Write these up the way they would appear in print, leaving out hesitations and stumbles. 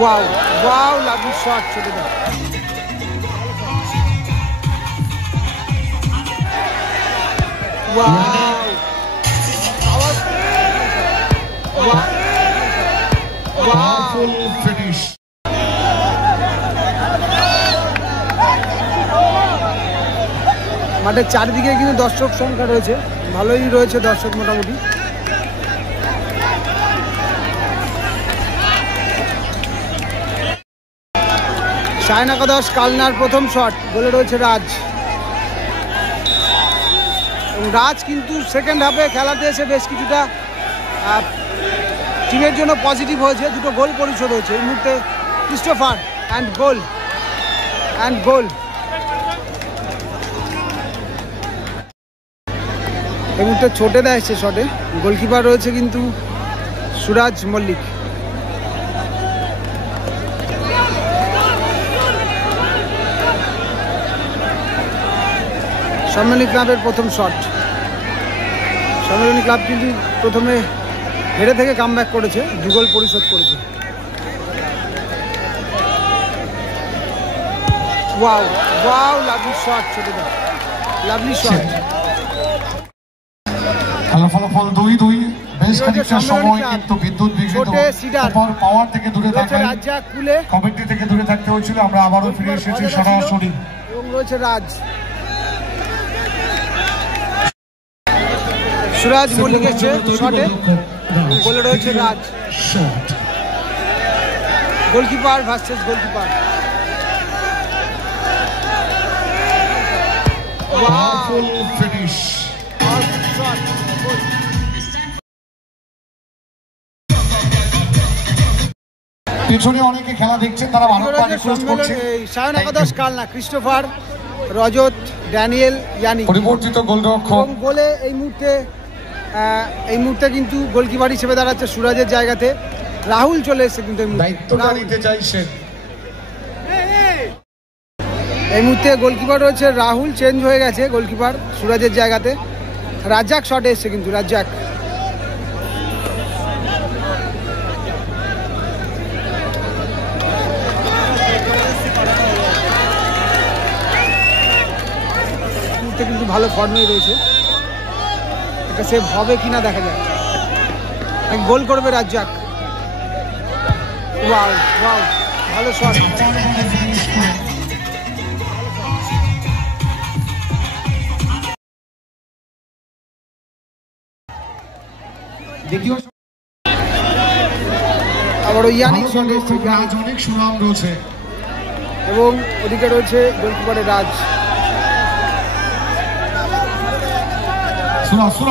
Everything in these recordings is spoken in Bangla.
ওয়াও ওয়াও লাভলি শট ছোটে দাও। Wow powerful finish. মাঠের চারিদিকে কিন্তু দর্শক সংখ্যা রয়েছে, ভালোই রয়েছে দর্শক মোটামুটি। সায়ন একাদশ কালনার প্রথম শট, গোলে রয়েছে রাজ। এবং রাজ কিন্তু সেকেন্ড হাফে খেলাতে এসে বেশ কিছুটা টিমের জন্য পজিটিভ হয়েছে, দুটো গোল পরিশোধ হয়েছে। এই মুহূর্তে ক্রিস্টোফার অ্যান্ড গোল এই মুহূর্তে ছোটে দেয় এসছে শটে। গোলকিপার রয়েছে কিন্তু সুরাজ মল্লিক। সম্মেলনী ক্লাবের প্রথম শট। সম্মেলনী ক্লাব কিন্তু প্রথমে হেরে থেকে কামব্যাক করেছে, 2 গোল পরিশোধ করেছে। ওয়াও ওয়াও লাভলি শট ছোটে দাও, লাভলি শট। ফলাফল 2-2। বেশ খানিকটা সময় কিন্তু বিদ্যুৎ বিঘ্নিত পাওয়ার থেকে দূরে থাকায় কমেন্ট্রি থেকে দূরে থাকতে হয়েছিল। আমরা আবারও ফিরে এসেছি সরাসরি। এবং রয়েছে রাজ, সুরাজ মল্লিক এসছে শটে, গোলে রয়েছে Raj. Goalkeeper versus goalkeeper. Powerful finish. পিছনে অনেকে খেলা দেখছেন, তারা বারবার রিকোয়েস্ট করছে। সায়ন একাদশ কালনা ক্রিস্টোফার, রজত, ড্যানিয়েল, ইয়ানি পরিবর্তিত গোলরক্ষক। গোলে এই মুহূর্তে কিন্তু গোলকিপার হিসেবে দাঁড়াচ্ছে সুরাজের জায়গাতে রাহুল চলে এসেছে। কিন্তু দায়িত্বটা নিতে চাইছেন। এই মুহূর্তে গোলকিপার রয়েছে রাহুল, চেঞ্জ হয়ে গেছে গোলকিপার সুরাজের জায়গাতে। রাজ্জাক শটে এসছে কিন্তু রাজ্জাক। কিন্তু ভালো ফর্মে রয়েছে, এটা সেভ হবে কিনা দেখা যাক। গোল করবে রাজ্জাক। ওয়াও ওয়াও ভালো শট। আবার ইয়ানিক শটে এসছে, অনেক সুনাম রয়েছে। এবং ওদিকে রয়েছে গোলকিপারের রাজ।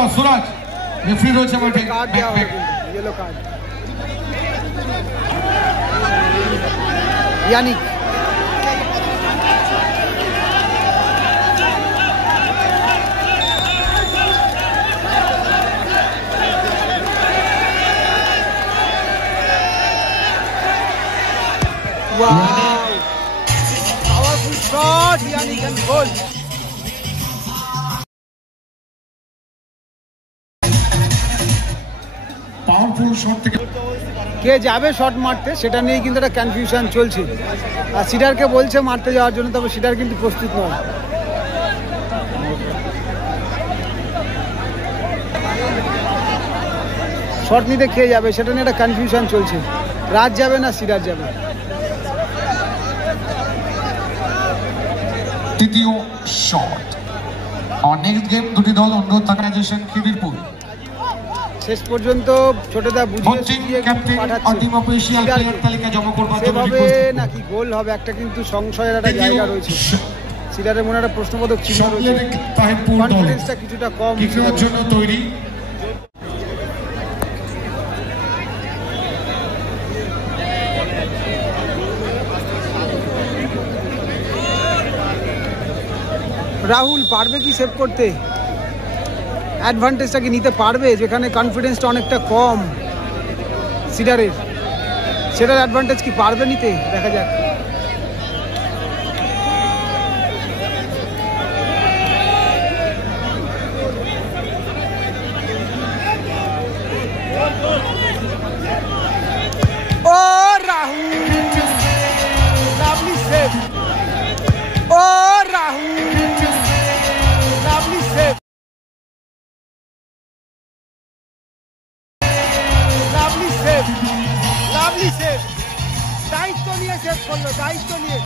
সুরাজ রেফারি রয়েছে মাঠে। কার্ড দেওয়া হবে কিন্তু, yellow card. Yannic wow powerful shot, Yannick and goal. Powerful shot থেকে কে যাবে শট মারতে সেটা নিয়ে কিন্তু একটা কনফিউশন চলছে। আর সিডারকে বলছে মারতে যাওয়ার জন্য, তবে সিডার কিন্তু প্রস্তুত নয়। শট নিতে খেয়ে যাবে সেটা নিয়ে একটা কনফিউশন চলছে। রাজ যাবে না সিডার যাবে। তৃতীয় শট। আর নেক্সট গেম দুটি দল অনুরোধ অর্গানাইজেশন খিদিরপুর। শেষ পর্যন্ত ছোটদা বুঝিয়ে সেভাবে নাকি গোল হবে, একটা কিন্তু সংশয়ের একটা জায়গা রয়েছে। সিডারের মনে একটা প্রশ্নবোধক চিহ্ন রয়েছে, কনফিডেন্সটা কিছুটা কম জন্য তৈরি। রাহুল পারবে কি সেভ করতে? অ্যাডভান্টেজটা কি নিতে পারবে, যেখানে কনফিডেন্সটা অনেকটা কম সিডারের, সেটার অ্যাডভান্টেজ কি পারবে নিতে? দেখা যাক। ও রাহুল দায়িত্ব নিয়ে শেষ করলো, দায়িত্ব নিয়ে।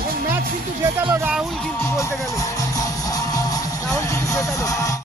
এবং ম্যাচ কিন্তু জেতালো রাহুল, কিন্তু বলতে গেলে রাহুল কিন্তু জেতালো।